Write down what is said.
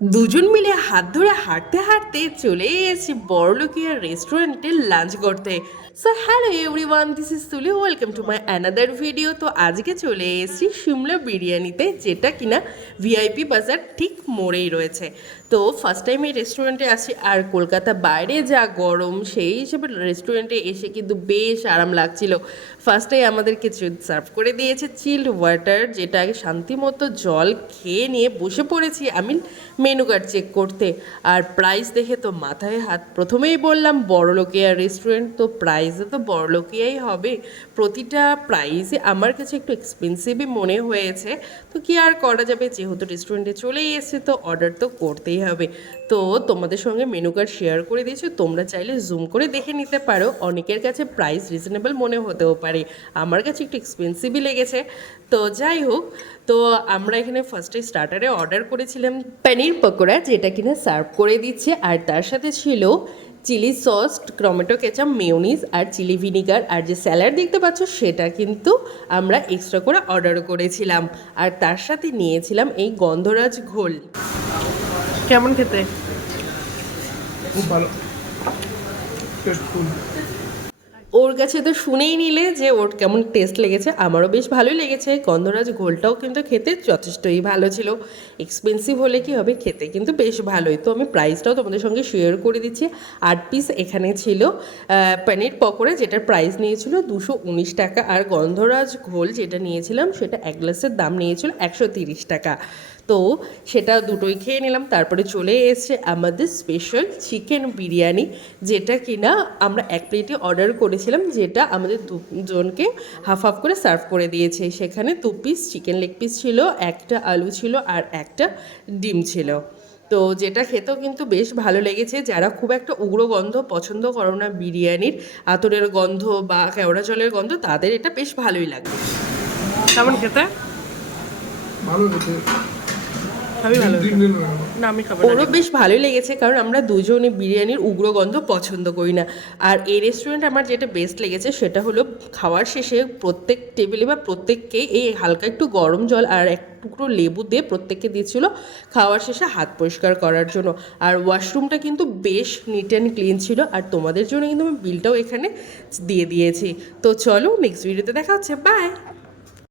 দুজন মিলে হাত ধরে হাঁটতে হাঁটতে চলে এসেছি বড়লোকিয়া রেস্টুরেন্টে লাঞ্চ করতে। So hello everyone, this is Tuli, welcome to my another video. তো আজকে চলে এসেছি সিমলা বিরিয়ানিতে, যেটা কিনা ভিআইপি বাজার ঠিক মোড়েই রয়েছে। তো ফার্স্ট টাইম এই রেস্টুরেন্টে আসি, আর কলকাতা বাইরে যা গরম, সেই হিসেবে রেস্টুরেন্টে এসে কিন্তু বেশ আরাম লাগছিল। ফার্স্টেই আমাদেরকে সার্ভ করে দিয়েছে চিল্ড ওয়াটার, যেটা আগে শান্তিমতো জল খেয়ে নিয়ে বসে পড়েছি আমি মেনু কার্ড চেক করতে। আর প্রাইস দেখে তো মাথায় হাত। প্রথমেই বললাম বড়লোকিয়া রেস্টুরেন্ট, তো প্রাইসে তো বড়লোকিয়াই হবে। প্রতিটা প্রাইসে আমার কাছে একটু এক্সপেন্সিভই মনে হয়েছে। তো কি আর করা যাবে, যেহেতু রেস্টুরেন্টে চলেই এসেছে তো অর্ডার তো করতেই হবে। তো তোমাদের সঙ্গে মেনু কার্ড শেয়ার করে দিয়েছি, তোমরা চাইলে জুম করে দেখে নিতে পারো। অনেকের কাছে প্রাইস রিজনেবল মনে হতেও পারে, আমার কাছে একটু এক্সপেন্সিভই লেগেছে। তো যাই হোক, তো আমরা এখানে ফার্স্টে স্টার্টারে অর্ডার করেছিলাম পনির পকোড়া, যেটা কিনা সার্ভ করে দিচ্ছে। আর তার সাথে ছিল chilli sauce, tomato ketchup, mayonnaise আর চিলি ভিনিগার। আর যে স্যালাড দেখতে পাচ্ছ সেটা কিন্তু আমরা এক্সট্রা করে অর্ডার করেছিলাম। আর তার সাথে নিয়েছিলাম এই গন্ধরাজ ঘোল। কেমন খেতে? খুব ভালো, টেস্টফুল। ওর কাছে তো শুনেই নিলে যে ওর কেমন টেস্ট লেগেছে। আমারও বেশ ভালোই লেগেছে। গন্ধরাজ ঘোলটাও কিন্তু খেতে যথেষ্টই ভালো ছিল। এক্সপেন্সিভ হলে কি হবে, খেতে কিন্তু বেশ ভালোই। তো আমি প্রাইসটাও তোমাদের সঙ্গে শেয়ার করে দিচ্ছি। 8 পিস এখানে ছিল পনির পকোড়া, যেটার প্রাইস নিয়েছিল 219 টাকা। আর গন্ধরাজ ঘোল যেটা নিয়েছিলাম সেটা এক গ্লাসের দাম নিয়েছিল 130 টাকা। তো সেটা দুটোই খেয়ে নিলাম। তারপরে চলে এসছে আমাদের স্পেশাল চিকেন বিরিয়ানি, যেটা কিনা আমরা এক প্লেটে অর্ডার করেছিলাম, যেটা আমাদের দুজনকে হাফ হাফ করে সার্ভ করে দিয়েছে। সেখানে 2 পিস চিকেন লেগ পিস ছিল, একটা আলু ছিল আর একটা ডিম ছিল। তো যেটা খেতেও কিন্তু বেশ ভালো লেগেছে। যারা খুব একটা উগ্র গন্ধ পছন্দ করো না বিরিয়ানির, আতরের গন্ধ বা কেওড়া জলের গন্ধ, তাদের এটা বেশ ভালোই লাগবে। কেমন খেতে? ভালো খেতে। ওরও বেশ ভালোই লেগেছে, কারণ আমরা দুজনে বিরিয়ানির উগ্র গন্ধ পছন্দ করি না। আর এই রেস্টুরেন্টে আমার যেটা বেস্ট লেগেছে সেটা হলো খাওয়ার শেষে প্রত্যেক টেবিলে বা প্রত্যেককেই এই হালকা একটু গরম জল আর এক টুকরো লেবু দিয়ে প্রত্যেককে দিয়েছিল খাওয়ার শেষে হাত পরিষ্কার করার জন্য। আর ওয়াশরুমটা কিন্তু বেশ নিট অ্যান্ড ক্লিন ছিল। আর তোমাদের জন্য কিন্তু আমি বিলটাও এখানে দিয়ে দিয়েছি। তো চলো নেক্সট ভিডিওতে দেখা হচ্ছে, বাই।